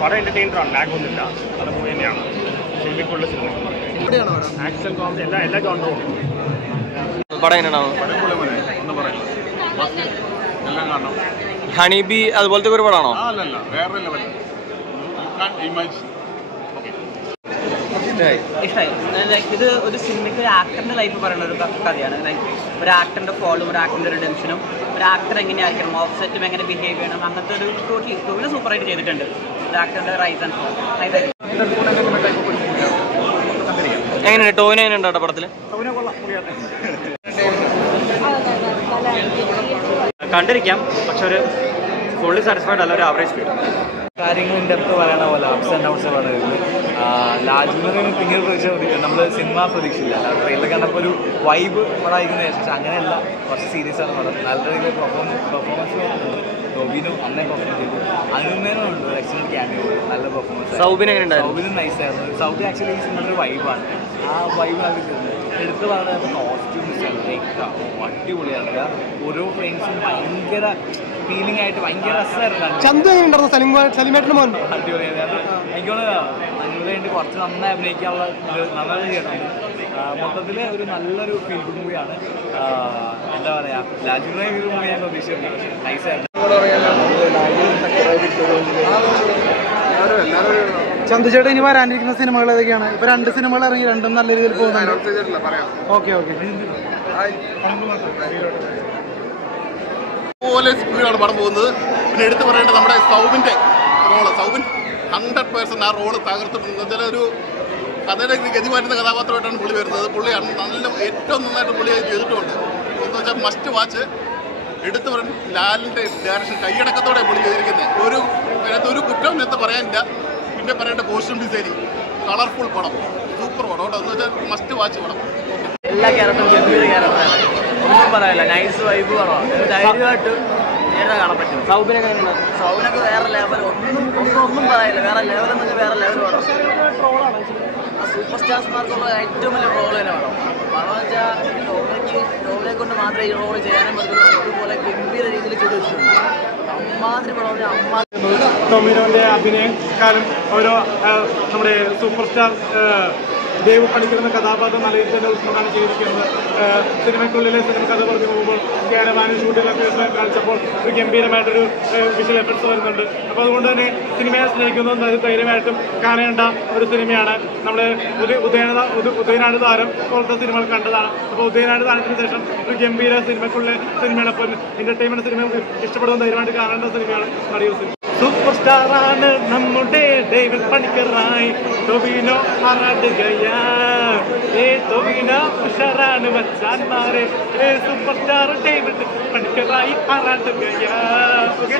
പടം എൻ്റർടൈനറാണ്, ലാഗ് ഒന്നുമില്ല, നല്ല മൂവി തന്നെയാണ്. സിനിമയ്ക്കുള്ള സിനിമ ആക്ഷൻ കോമഡി എല്ലാ ജോണറും ഉണ്ട്. പടം എങ്ങനെയാണോ? ഹണിബി അതുപോലത്തെ ഒരു പടമാണോ? ഇഷ്ടമായി. ലൈക്ക് ഇത് ഒരു സിനിമയ്ക്ക് ഒരു ആക്ടറിൻ്റെ ലൈഫ് പറയുന്ന ഒരു കഥയാണ്. ലൈക്ക് ഒരു ആക്ടറിൻ്റെ ഫോളും ഒരു ആക്ടറിൻ്റെ റിഡംഷനും ഒരു ആക്ടർ എങ്ങനെയായിരിക്കണം, ഓഫ് സെറ്റും എങ്ങനെ ബിഹേവ് ചെയ്യണം, അങ്ങനത്തെ ഒരു ടോട്ടലി സൂപ്പറായിട്ട് ചെയ്തിട്ടുണ്ട്. ഒരു ആക്ടറിൻ്റെ റൈസ് ആൻഡ് ഫോൾ. എങ്ങനെയാണ് ടോവിനോ എങ്ങനെയുണ്ടോ പടത്തിൽ? കണ്ടിരിക്കാം, പക്ഷെ ഒരു ഫുള്ളി സാറ്റിസ്ഫൈഡ് അല്ല, ഒരു ആവറേജ് ഫീൽ. കാര്യങ്ങളിൻ്റെ അടുത്ത് പറയണ പോലെ അപ്സ് ആൻഡ് ഡൗൺസ് പറയുന്നത് ലാജ്മറിന് പിന്നീട് പ്രതീക്ഷ നമ്മൾ സിനിമ പ്രതീക്ഷയില്ല. ട്രെയിലർ കണ്ടപ്പോൾ ഒരു വൈബ് പടമായിരിക്കുന്ന ശേഷം അങ്ങനെയല്ല, കുറച്ച് സീരിയസ് ആണ് പടം. നല്ല രീതിയിൽ പെർഫോമൻസ് ടോബിനും അന്നേ പെർഫോം ചെയ്തു. അനുമേനുണ്ട് എക്സലന്റ് ക്യാമിയോ, നല്ല പെർഫോമൻസ്. സൗബിനും നൈസായിരുന്നു. സൗബി ആക്ച്വലി ഈ സിനിമയുടെ ഒരു വൈബാണ്. ആ വൈബ് അവർ എടുത്ത് പറയുന്നത് കോസ്റ്റ്യൂംസ് അടിപൊളിയാണ്. ഓരോ ഫ്രെയിംസും ഭയങ്കര ഫീലിംഗ് ആയിട്ട് ഭയങ്കര രസമായിരുന്നു. ചന്തു എങ്ങനെയുണ്ടായിരുന്നു? സലിമേട്ടന് മോൻ അടിപൊളിയായിരുന്നു. അത് എനിക്കോട് അനുവിന് വേണ്ടി കുറച്ച് നന്നായി അഭിനയിക്കാനുള്ള നന്നായി ചെയ്തിട്ടുണ്ട്. മൊത്തത്തിൽ ഒരു നല്ലൊരു ഫീൽ ഗുഡ് മൂവിയാണ്. എന്താ പറയുക, ലാജുവിനെ ഒരു മൂവി ഞാൻ പ്രതീക്ഷിച്ചിട്ടുണ്ട്, പക്ഷേ നൈസായിരുന്നു. ചന്തുചേട്ടൻ ഇനി വരാനിരിക്കുന്ന സിനിമകൾ ഏതൊക്കെയാണ്? ഇപ്പൊ 2 സിനിമകൾ ഇറങ്ങി, രണ്ടും നല്ല രീതിയിൽ പോകുന്നുണ്ട്. ഓക്കെ പോലെ സ്പീഡാണ് പടം പോകുന്നത്. പിന്നെ എടുത്തു പറയേണ്ടത് നമ്മുടെ സൗബിൻ്റെ റോള്. സൗബിൻ 100% ആ റോള് തകർത്തിട്ടുണ്ട്. വെച്ചാൽ ഒരു കഥയുടെ ഗതി മാറ്റുന്ന കഥാപാത്രമായിട്ടാണ് പുള്ളി വരുന്നത്. പുള്ളി ഏറ്റവും നന്നായിട്ട് പുള്ളി ചെയ്തിട്ടുമുണ്ട്. എന്ന് വെച്ചാൽ മസ്റ്റ് വാച്ച്. എടുത്തു പറയുന്നത് ലാലിൻ്റെ ഡയറക്ഷൻ കൈയടക്കത്തോടെ പുള്ളി ചെയ്തിരിക്കുന്നത്. ഒരു കുറ്റം എന്ന് പറയാനില്ല. പിന്നെ പറയേണ്ട കോസ്റ്റ്യൂം ഡിസൈനിങ്, കളർഫുൾ പടം, സൂപ്പർ പടം കേട്ടോ. എന്ന് വെച്ചാൽ മസ്റ്റ് വാച്ച് പടം. എല്ലാ ക്യാരക്ടറും ഗംഭീര ക്യാരക്ടറാണ്, ഒന്നും പറയാനില്ല. നൈസ് വൈബ് പടമാണ്, ധൈര്യമായിട്ട് കാണാൻ പറ്റും. സൗബിനൊക്കെ വേറെ ലെവൽ, ഒന്നും പറയില്ല. വേറെ ലെവൽ എന്നൊക്കെ വേറെ ലെവൽ പടം. സൂപ്പർ സ്റ്റാർസ്മാർക്കുള്ള ഏറ്റവും വലിയ റോൾ തന്നെ വേണം. പടം വെച്ചാൽ ടോമിനെ കൊണ്ട് മാത്രമേ ഈ റോൾ ചെയ്യാനും പറ്റുള്ളൂ. അതുപോലെ ഗംഭീര രീതിയിൽ ചെയ്ത് വെച്ചിട്ടുണ്ട്. അമ്മാതിരി പടം. ടോമിനോന്റെ അഭിനയക്കാലം ഓരോ നമ്മുടെ സൂപ്പർ സ്റ്റാർ ദേവ് പണിക്കുന്ന കഥാപാത്രം നല്ല രീതിയിൽ തന്നെ ഉൾക്കൊണ്ടാണ് ചെയ്തിരിക്കുന്നത്. സിനിമയ്ക്കുള്ളിലെ സിനിമ കഥ പറഞ്ഞു പോകുമ്പോൾ ക്യാരവാനും ഷൂട്ടിലൊക്കെ കാണിച്ചപ്പോൾ ഒരു ഗംഭീരമായിട്ടൊരു വിഷ്വൽ എഫക്ട്സ് വരുന്നുണ്ട്. അപ്പോൾ അതുകൊണ്ട് തന്നെ സിനിമയെ സ്നേഹിക്കുന്നത് ധൈര്യമായിട്ടും കാണേണ്ട ഒരു സിനിമയാണ്. നമ്മുടെ ഉദയനാട് താരം പോലത്തെ സിനിമകൾ കണ്ടതാണ്. അപ്പോൾ ഉദയനാട് താരത്തിന് ശേഷം ഒരു ഗംഭീര സിനിമയ്ക്കുള്ള സിനിമയാണ്. അപ്പോൾ എൻ്റർടൈൻമെൻറ്റ് സിനിമ ഇഷ്ടപ്പെടുന്ന ധൈര്യമായിട്ട് കാണേണ്ട സിനിമയാണ് നടിയൂർ സിനിമ. സൂപ്പർ സ്റ്റാറാണ് നമ്മുടെ ഡേവിഡ് പണിക്കറായി ടൊവിനോ ആറാടുകയാ. ടൊവിനോ ഉഷാറാണ് മച്ചാന്മാരെ, സൂപ്പർ സ്റ്റാർ ഡേവിഡ് പണിക്കറായി ആറാടുകയാ. ഓക്കെ.